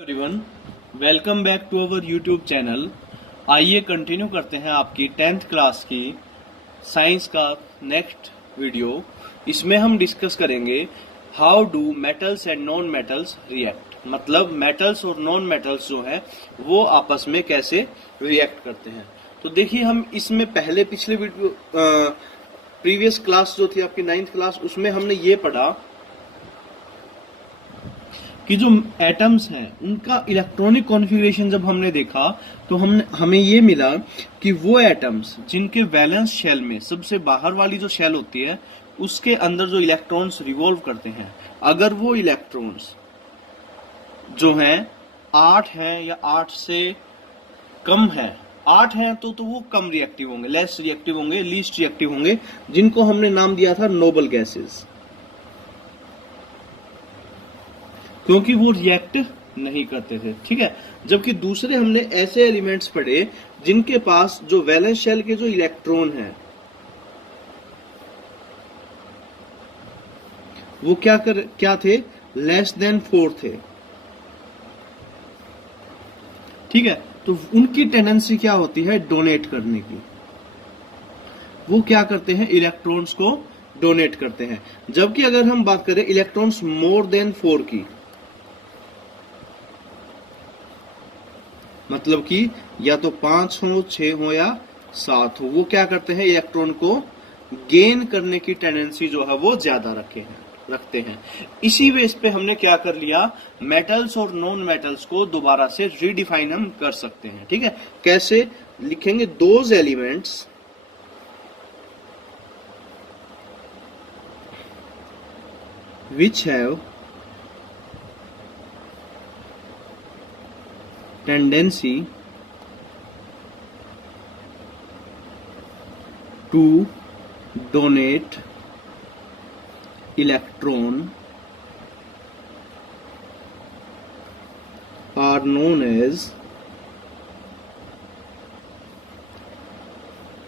Everyone, welcome back to our YouTube channel. आइए continue करते हैं आपकी 10th क्लास की साइंस का नेक्स्ट वीडियो। इसमें हम डिस्कस करेंगे how do metals and non metals react, मतलब मेटल्स और नॉन मेटल्स जो है वो आपस में कैसे रिएक्ट करते हैं। तो देखिए, हम इसमें पहले पिछले वीडियो प्रीवियस क्लास जो थी आपकी 9th क्लास, उसमें हमने ये पढ़ा कि जो एटम्स हैं उनका इलेक्ट्रॉनिक कॉन्फ़िगरेशन जब हमने देखा तो हमें ये मिला कि वो एटम्स जिनके वैलेंस शेल में सबसे बाहर वाली जो शेल होती है उसके अंदर जो इलेक्ट्रॉन्स रिवॉल्व करते हैं, अगर वो इलेक्ट्रॉन्स जो हैं 8 हैं या 8 से कम है, 8 हैं तो वो कम रिएक्टिव होंगे, लेस रिएक्टिव होंगे, लीस्ट रिएक्टिव होंगे, जिनको हमने नाम दिया था नोबल गैसेस, क्योंकि वो रिएक्ट नहीं करते थे। ठीक है, जबकि दूसरे हमने ऐसे एलिमेंट्स पढ़े जिनके पास जो वैलेंस शेल के जो इलेक्ट्रॉन हैं वो क्या थे, लेस देन 4 थे। ठीक है, तो उनकी टेंडेंसी क्या होती है, डोनेट करने की। वो क्या करते हैं, इलेक्ट्रॉन्स को डोनेट करते हैं। जबकि अगर हम बात करें इलेक्ट्रॉन्स मोर देन 4 की, मतलब कि या तो 5 हो, 6 हो या 7 हो, वो क्या करते हैं, इलेक्ट्रॉन को गेन करने की टेंडेंसी जो है वो ज्यादा रखते हैं। इसी बेस पे हमने क्या कर लिया, मेटल्स और नॉन मेटल्स को दोबारा से रीडिफाइन हम कर सकते हैं। ठीक है, कैसे लिखेंगे, those elements which have tendency to donate electron are known as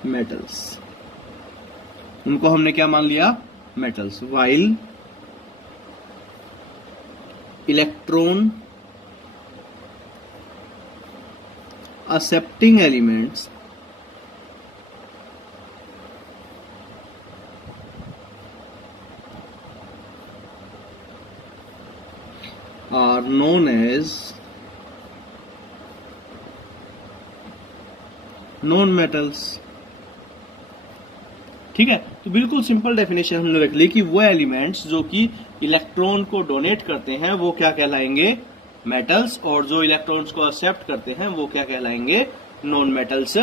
metals। उनको हमने क्या मान लिया, metals। while electron accepting elements are known as non metals। ठीक है, तो बिल्कुल सिंपल डेफिनेशन हमने रख ली कि वो एलिमेंट्स जो कि इलेक्ट्रॉन को डोनेट करते हैं वो क्या कहलाएंगे, मेटल्स, और जो इलेक्ट्रॉन्स को एक्सेप्ट करते हैं वो क्या कहलाएंगे, नॉन मेटल्स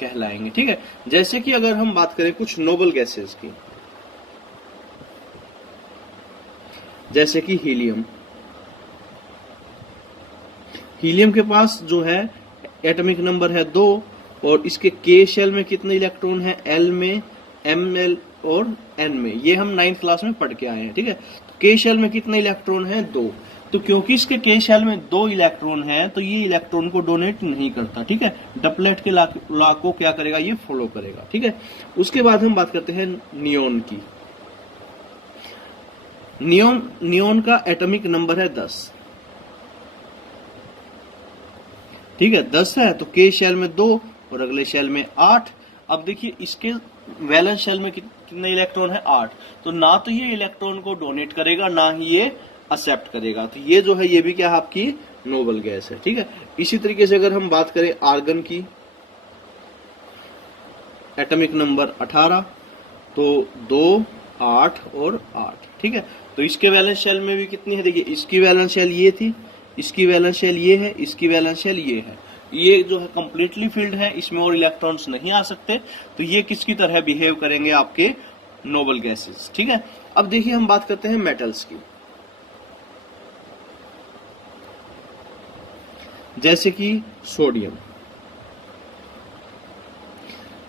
कहलाएंगे। ठीक है, जैसे कि अगर हम बात करें कुछ नोबल गैसेस की, जैसे कि हीलियम। हीलियम के पास जो है एटॉमिक नंबर है 2, और इसके के शेल में कितने इलेक्ट्रॉन है, एल में, एम एल और एन में। ये हम 9th क्लास में पढ़ के आए हैं। ठीक है, तो के शेल में कितने इलेक्ट्रॉन है, 2। तो क्योंकि इसके के शेल में 2 इलेक्ट्रॉन है तो ये इलेक्ट्रॉन को डोनेट नहीं करता। ठीक है, डपलेट के लॉ को क्या करेगा, ये फॉलो करेगा। ठीक है, उसके बाद हम बात करते हैं नियोन की। नियोन का एटॉमिक नंबर है 10। ठीक है, 10 है तो के शेल में 2 और अगले शेल में 8। अब देखिए, इसके वैलेंस शेल में कितने इलेक्ट्रॉन है, 8। तो ना तो ये इलेक्ट्रॉन को डोनेट करेगा, ना ही ये एक्सेप्ट करेगा। तो ये जो है ये भी क्या है, आपकी नोबल गैस है। ठीक है, इसी तरीके से अगर हम बात करें आर्गन की, एटॉमिक नंबर 18, तो 2, 8 और 8। ठीक है, तो इसके वैलेंस शेल में भी कितनी है, देखिए इसकी वैलेंस शेल ये थी, इसकी वैलेंस शेल ये है, इसकी वैलेंस शेल ये है। ये जो है कंप्लीटली फिल्ड है, इसमें और इलेक्ट्रॉन्स नहीं आ सकते। तो ये किसकी तरह बिहेव करेंगे, आपके नोबल गैसेस। ठीक है, अब देखिए हम बात करते हैं मेटल्स की, जैसे कि सोडियम।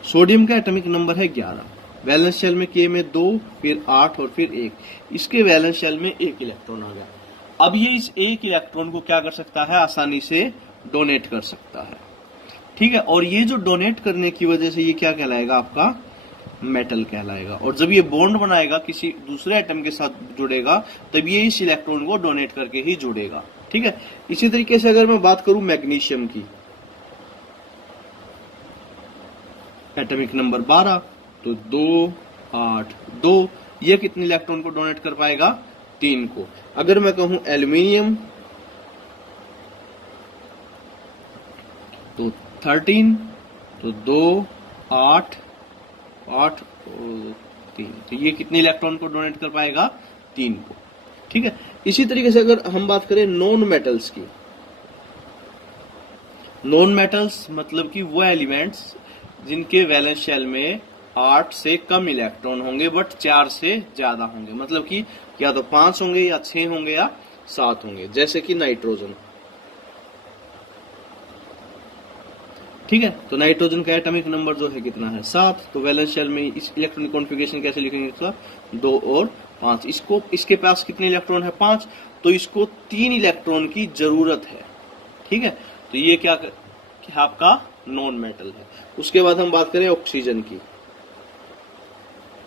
सोडियम का एटॉमिक नंबर है 11, वैलेंस शेल में के में 2, फिर 8 और फिर 1। इसके वैलेंस शेल में 1 इलेक्ट्रॉन आ गया। अब ये इस 1 इलेक्ट्रॉन को क्या कर सकता है, आसानी से डोनेट कर सकता है। ठीक है, और ये जो डोनेट करने की वजह से ये क्या कहलाएगा, आपका मेटल कहलाएगा। और जब ये बॉन्ड बनाएगा, किसी दूसरे एटम के साथ जुड़ेगा, तब ये इस इलेक्ट्रॉन को डोनेट करके ही जुड़ेगा। ठीक है। इसी तरीके से अगर मैं बात करूं मैग्नीशियम की, एटॉमिक नंबर 12, तो 2 8 2, ये कितने इलेक्ट्रॉन को डोनेट कर पाएगा? 3 को। अगर मैं कहूं एल्यूमिनियम, तो 13, तो 2 8 8 और 3, तो ये कितने इलेक्ट्रॉन को डोनेट कर पाएगा? 3 को। ठीक है। इसी तरीके से अगर हम बात करें नॉन मेटल्स की, नॉन मेटल्स मतलब कि वो एलिमेंट्स जिनके वैलेंस शेल में 8 से कम इलेक्ट्रॉन होंगे बट 4 से ज्यादा होंगे, मतलब कि या तो 5 होंगे या 6 होंगे या 7 होंगे, जैसे कि नाइट्रोजन। ठीक है। तो नाइट्रोजन का एटॉमिक नंबर जो है कितना है? 7। तो वैलेंस शेल में इस इलेक्ट्रॉनिक कॉन्फ़िगरेशन कैसे लिखेंगे इसका? 2 और 5। इसको, इसके पास कितने इलेक्ट्रॉन है? 5। तो इसको 3 इलेक्ट्रॉन की जरूरत है। ठीक है। तो ये क्या आपका नॉन मेटल है। उसके बाद हम बात करें ऑक्सीजन की,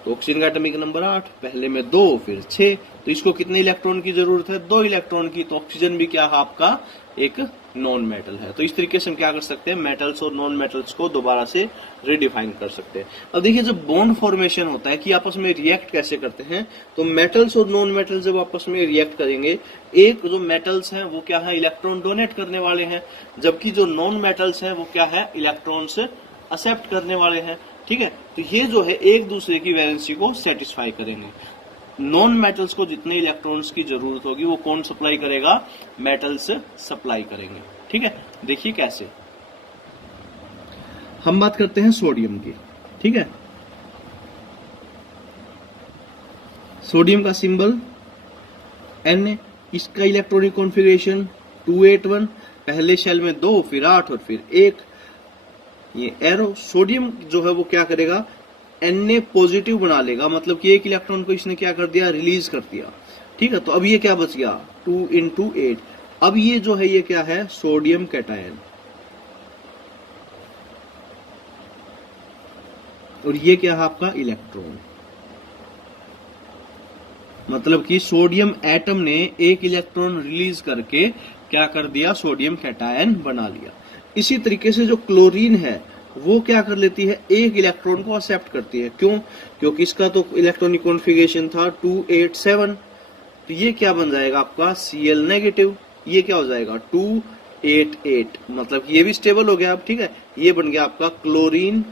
तो ऑक्सीजन का एटॉमिक नंबर 8, पहले में 2 फिर 6, तो इसको कितने इलेक्ट्रॉन की जरूरत है? 2 इलेक्ट्रॉन की। तो ऑक्सीजन भी क्या है आपका? एक नॉन मेटल है। तो इस तरीके से हम क्या कर सकते हैं? मेटल्स और नॉन मेटल्स को दोबारा से रिडिफाइन कर सकते हैं। अब देखिए जब बॉन्ड फॉर्मेशन होता है कि आपस में रिएक्ट कैसे करते हैं, तो मेटल्स और नॉन मेटल्स जब आपस में रिएक्ट करेंगे, एक जो मेटल्स हैं वो क्या है? इलेक्ट्रॉन डोनेट करने वाले हैं, जबकि जो नॉन मेटल्स हैं वो क्या है? इलेक्ट्रॉन्स एक्सेप्ट करने वाले हैं। ठीक है। तो ये जो है एक दूसरे की वैलेंसी को सेटिस्फाई करेंगे। नॉन मेटल्स को जितने इलेक्ट्रॉन्स की जरूरत होगी वो कौन सप्लाई करेगा? मेटल्स सप्लाई करेंगे। ठीक है। देखिए कैसे। हम बात करते हैं सोडियम की। ठीक है। सोडियम का सिंबल Na, इसका इलेक्ट्रॉनिक कॉन्फ़िगरेशन 281, पहले शेल में 2 फिर 8 और फिर 1, ये एरो। सोडियम जो है वो क्या करेगा? Na पॉजिटिव बना लेगा, मतलब कि एक इलेक्ट्रॉन को इसने क्या कर दिया? रिलीज कर दिया। ठीक है। तो अब ये क्या बच गया? 2 × 8। अब ये जो है ये क्या है? Sodium cation. और ये क्या है आपका? इलेक्ट्रॉन। मतलब कि सोडियम एटम ने एक इलेक्ट्रॉन रिलीज करके क्या कर दिया? सोडियम कैटायन बना लिया। इसी तरीके से जो क्लोरीन है वो क्या कर लेती है? एक इलेक्ट्रॉन को एक्सेप्ट करती है। क्यों? क्योंकि इसका तो इलेक्ट्रॉनिक कॉन्फ़िगरेशन था 287, तो ये क्या बन जाएगा आपका? Cl negative. ये क्या हो जाएगा? 288, मतलब कि ये भी स्टेबल हो गया अब। ठीक है। ये बन गया आपका क्लोरीन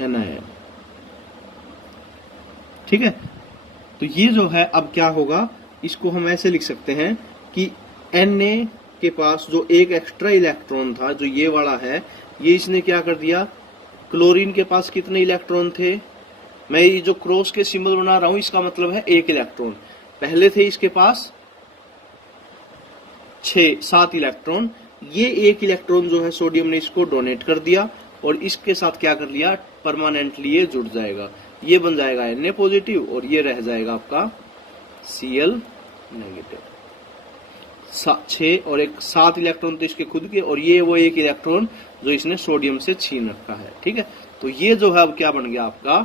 एनायन। ठीक है। तो ये जो है अब क्या होगा? इसको हम ऐसे लिख सकते हैं कि Na के पास जो एक एक्स्ट्रा इलेक्ट्रॉन था, जो ये वाला है, ये इसने क्या कर दिया? क्लोरीन के पास कितने इलेक्ट्रॉन थे? मैं ये जो क्रॉस के सिंबल बना रहा हूं इसका मतलब है एक इलेक्ट्रॉन। पहले थे इसके पास 7 इलेक्ट्रॉन, ये एक इलेक्ट्रॉन जो है सोडियम ने इसको डोनेट कर दिया और इसके साथ क्या कर लिया? परमानेंटली ये जुड़ जाएगा, ये बन जाएगा Na पॉजिटिव और ये रह जाएगा आपका Cl नेगेटिव। 6 और एक 7 इलेक्ट्रॉन तो इसके खुद के, और ये वो एक इलेक्ट्रॉन जो इसने सोडियम से छीन रखा है। ठीक है। तो ये जो है अब क्या बन गया आपका?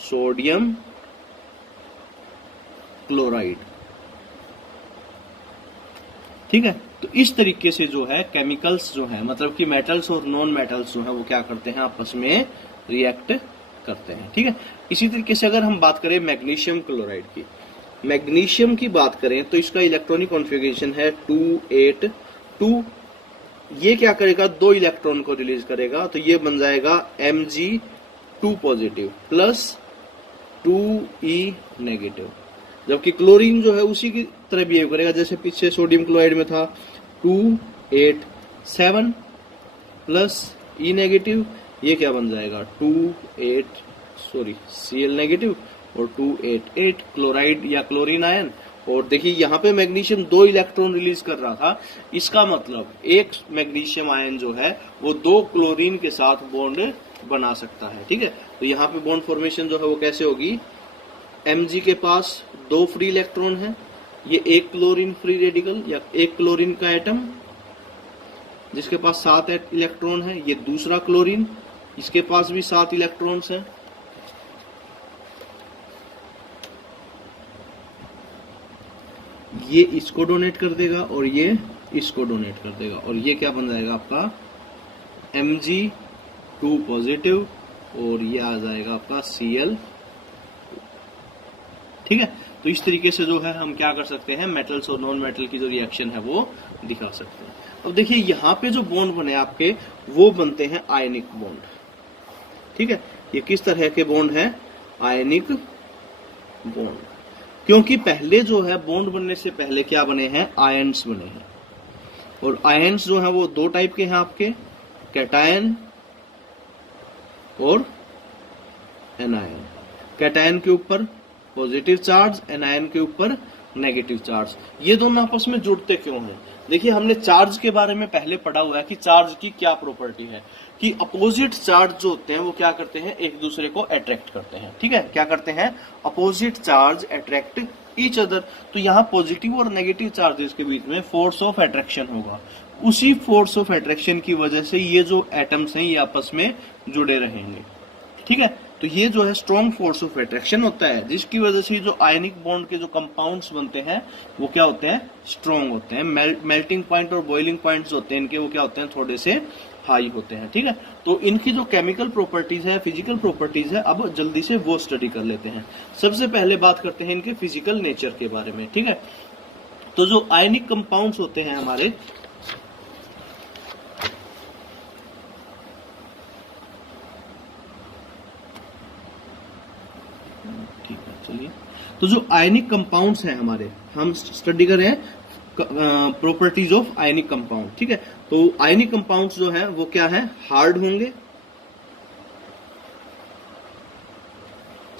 Sodium chloride. ठीक है। तो इस तरीके से जो है केमिकल्स जो है, मतलब कि मेटल्स और नॉन मेटल्स जो है वो क्या करते हैं? आपस में रिएक्ट करते हैं। ठीक है। इसी तरीके से अगर हम बात करें मैग्नीशियम क्लोराइड की, मैग्नीशियम की बात करें तो इसका इलेक्ट्रॉनिक कॉन्फ़िगरेशन है 282। ये क्या करेगा? 2 इलेक्ट्रॉन को रिलीज करेगा, तो ये बन जाएगा Mg2 positive plus 2E negative. जबकि क्लोरीन जो है उसी की तरह बिहेव करेगा जैसे पीछे सोडियम क्लोराइड में था, 287 प्लस E नेगेटिव, ये क्या बन जाएगा? Cl नेगेटिव और 288 क्लोराइड या क्लोरीन आयन। और देखिए यहाँ पे मैग्नीशियम 2 इलेक्ट्रॉन रिलीज कर रहा था, इसका मतलब एक मैग्नीशियम आयन जो है वो 2 क्लोरीन के साथ बॉन्ड बना सकता है। ठीक है। तो यहाँ पे बॉन्ड फॉर्मेशन जो है वो कैसे होगी? Mg के पास 2 फ्री इलेक्ट्रॉन है, ये एक क्लोरीन फ्री रेडिकल या एक क्लोरीन का एटम जिसके पास 7 इलेक्ट्रॉन है, ये दूसरा क्लोरीन, इसके पास भी 7 इलेक्ट्रॉन्स हैं। ये इसको डोनेट कर देगा और ये इसको डोनेट कर देगा, और ये क्या बन जाएगा आपका Mg2 पॉजिटिव, और ये आ जाएगा आपका Cl। ठीक है, तो इस तरीके से जो है हम क्या कर सकते हैं, मेटल्स और नॉन मेटल की जो रिएक्शन है वो दिखा सकते हैं। अब देखिए यहाँ पे जो बॉन्ड बने आपके वो बनते हैं आयनिक बॉन्ड। ठीक है, ये किस तरह के बॉन्ड है, आयनिक बॉन्ड, क्योंकि पहले जो है बॉन्ड बनने से पहले क्या बने हैं, आयन्स बने हैं। और आयन्स जो है वो दो टाइप के हैं आपके, कैटायन और एनायन। कैटायन के ऊपर पॉजिटिव चार्ज, एनायन के ऊपर नेगेटिव चार्ज। ये दोनों आपस में जुड़ते क्यों हैं? देखिए हमने चार्ज के बारे में पहले पढ़ा हुआ है कि चार्ज की क्या प्रॉपर्टी है, कि अपोजिट चार्ज जो होते हैं वो क्या करते हैं, एक दूसरे को अट्रैक्ट करते हैं। ठीक है, क्या करते हैं, opposite charge attract each other. तो यहाँ पॉजिटिव और नेगेटिव चार्जेस के बीच में फोर्स ऑफ अट्रैक्शन होगा, उसी फोर्स ऑफ अट्रैक्शन की वजह से ये जो एटम्स हैं ये आपस में जुड़े रहेंगे। ठीक है, तो ये जो है स्ट्रॉन्ग फोर्स ऑफ अट्रैक्शन होता है, जिसकी वजह से जो आयनिक बॉन्ड के जो कंपाउंड्स बनते हैं वो क्या होते हैं, स्ट्रॉन्ग होते हैं। मेल्टिंग पॉइंट और बॉइलिंग पॉइंट्स होते हैं इनके, वो क्या होते हैं, थोड़े से हाई होते हैं। ठीक है, तो इनकी जो केमिकल प्रॉपर्टीज है, फिजिकल प्रॉपर्टीज है, अब जल्दी से वो स्टडी कर लेते हैं। सबसे पहले बात करते हैं इनके फिजिकल नेचर के बारे में। ठीक है, तो जो आयनिक कंपाउंड्स होते हैं हमारे, ठीक है चलिए, तो जो आयनिक कंपाउंड्स हैं हमारे, हम स्टडी कर रहे हैं प्रॉपर्टीज ऑफ आयनिक कंपाउंड। ठीक है, तो आयनिक कंपाउंड्स जो है वो क्या है, हार्ड होंगे,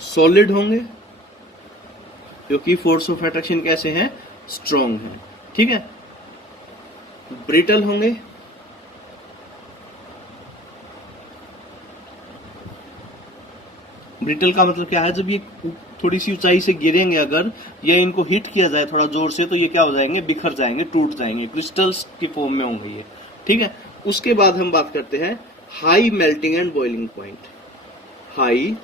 सॉलिड होंगे, क्योंकि फोर्स ऑफ अट्रैक्शन कैसे है, स्ट्रॉन्ग है। ठीक है, ब्रिटल होंगे, ब्रिटल का मतलब क्या है, जब ये थोड़ी सी ऊंचाई से गिरेंगे अगर, या इनको हिट किया जाए थोड़ा जोर से, तो ये क्या हो जाएंगे, बिखर जाएंगे, टूट जाएंगे, क्रिस्टल्स की फॉर्म में होंगे ये। ठीक है, उसके बाद हम बात करते हैं high melting and boiling point. High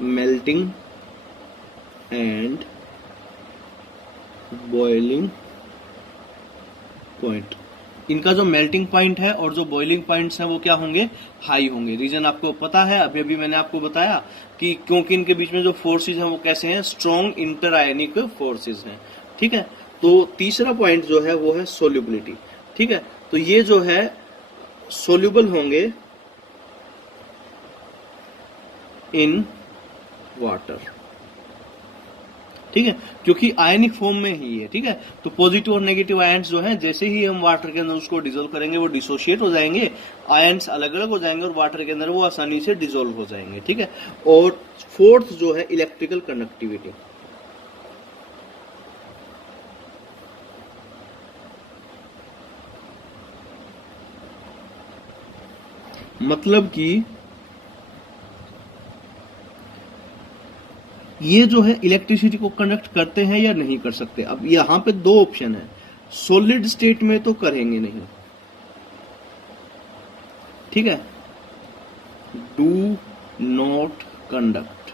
melting and boiling point, इनका जो मेल्टिंग पॉइंट है और जो बॉइलिंग पॉइंट्स हैं वो क्या होंगे, हाई होंगे। रीजन आपको पता है, अभी अभी मैंने आपको बताया कि क्योंकि इनके बीच में जो फोर्सेज हैं वो कैसे हैं, स्ट्रॉन्ग इंटर आयनिक फोर्सेज हैं। ठीक है, तो तीसरा पॉइंट जो है वो है सोल्यूबिलिटी। ठीक है, तो ये जो है सोल्यूबल होंगे इन वाटर। ठीक है, क्योंकि आयनिक फॉर्म में ही है। ठीक है, तो पॉजिटिव और नेगेटिव आयन्स जो हैं, जैसे ही हम वाटर के अंदर उसको डिसोल्व करेंगे वो डिसोशिएट हो जाएंगे, आयन्स अलग अलग हो जाएंगे और वाटर के अंदर वो आसानी से डिसोल्व हो जाएंगे। ठीक है, और फोर्थ जो है इलेक्ट्रिकल कंडक्टिविटी। मतलब कि ये जो है इलेक्ट्रिसिटी को कंडक्ट करते हैं या नहीं कर सकते। अब यहां पे दो ऑप्शन है, सॉलिड स्टेट में तो करेंगे नहीं। ठीक है, डू नॉट कंडक्ट।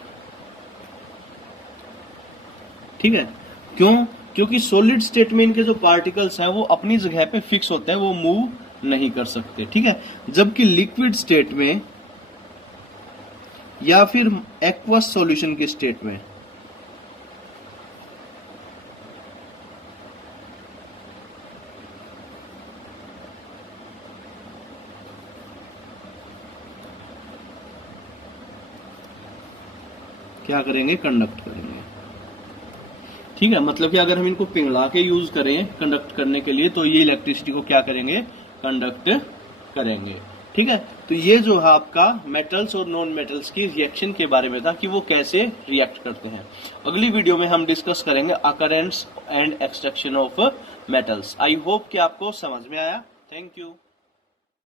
ठीक है, क्यों, क्योंकि सॉलिड स्टेट में इनके जो पार्टिकल्स हैं वो अपनी जगह पे फिक्स होते हैं, वो मूव नहीं कर सकते। ठीक है, जबकि लिक्विड स्टेट में या फिर एक्वस सॉल्यूशन के स्टेट में क्या करेंगे, कंडक्ट करेंगे। ठीक है, मतलब कि अगर हम इनको पिघला के यूज करें कंडक्ट करने के लिए, तो ये इलेक्ट्रिसिटी को क्या करेंगे, कंडक्ट करेंगे। ठीक है, तो ये जो है आपका मेटल्स और नॉन मेटल्स की रिएक्शन के बारे में था कि वो कैसे रिएक्ट करते हैं। अगली वीडियो में हम डिस्कस करेंगे occurrence and extraction of metals. I hope कि आपको समझ में आया। Thank you.